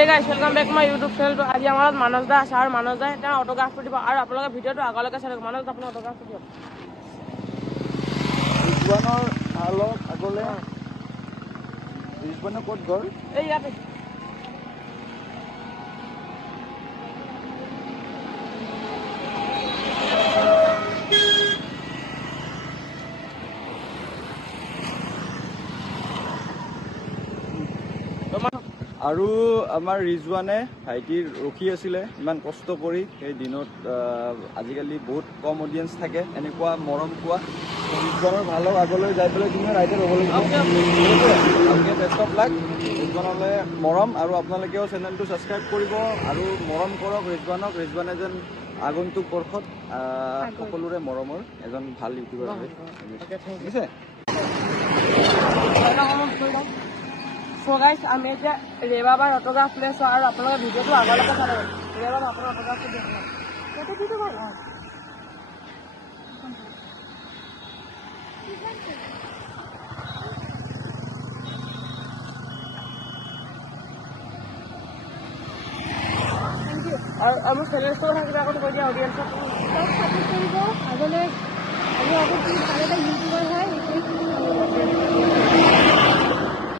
Hey guys, welcome back to my YouTube channel. तो आज हमारा मानस दा आशा और मानस दा है ऑटोग्राफ पे और आप लोगों का वीडियो तो आगे लगा चलेगा मानस दा अपना ऑटोग्राफ पे रिजवानर हालो আগলে रिजवानर कोड घर ए यहाँ पे আৰু আমাৰ ৰিজৱানে ভাইটিৰ ৰখি আছিলে ইমান কষ্ট কৰি এই দিনত আজিকালি বহুত কম অডিয়েন্স থাকে এনেকুৱা মৰম পোৱা ৰিজৱানৰ ভাল হওক আগলৈ যাই পেলাই তুমি ৰাইডাৰ হ'ব লাগিব আপোনালোকে বেষ্ট অফ লাক ৰিজৱানলৈ মৰম আৰু আপোনালোকেও চেনেলটো ছাবস্ক্ৰাইব কৰিব আৰু মৰম কৰক ৰিজৱানক ৰিজৱানে যেন আগন্তুক বৰ্ষত সকলোৰে মৰমৰ এজন ভাল ইউটিউবাৰ হয় ঠিক আছে So guys, আমি এতিয়া ৰেবা বাৰ অটোগ্ৰাফ লৈছো আৰু আপোনালোকে ভিডিঅ'টো আগলৈকে চাব ৰেবা বাৰ আপোনাৰ অটোগ্ৰাফটো দেখুন কত দিতে পাৰে আৰু আমাৰ চেলেঞ্জটো থাকিলে আকৌ কৈ দিয়া অডিয়েন্সক সাপোৰ্ট কৰিব আগলৈ আমি আকৌ ভাল এটা ইউটিউবাৰ হয়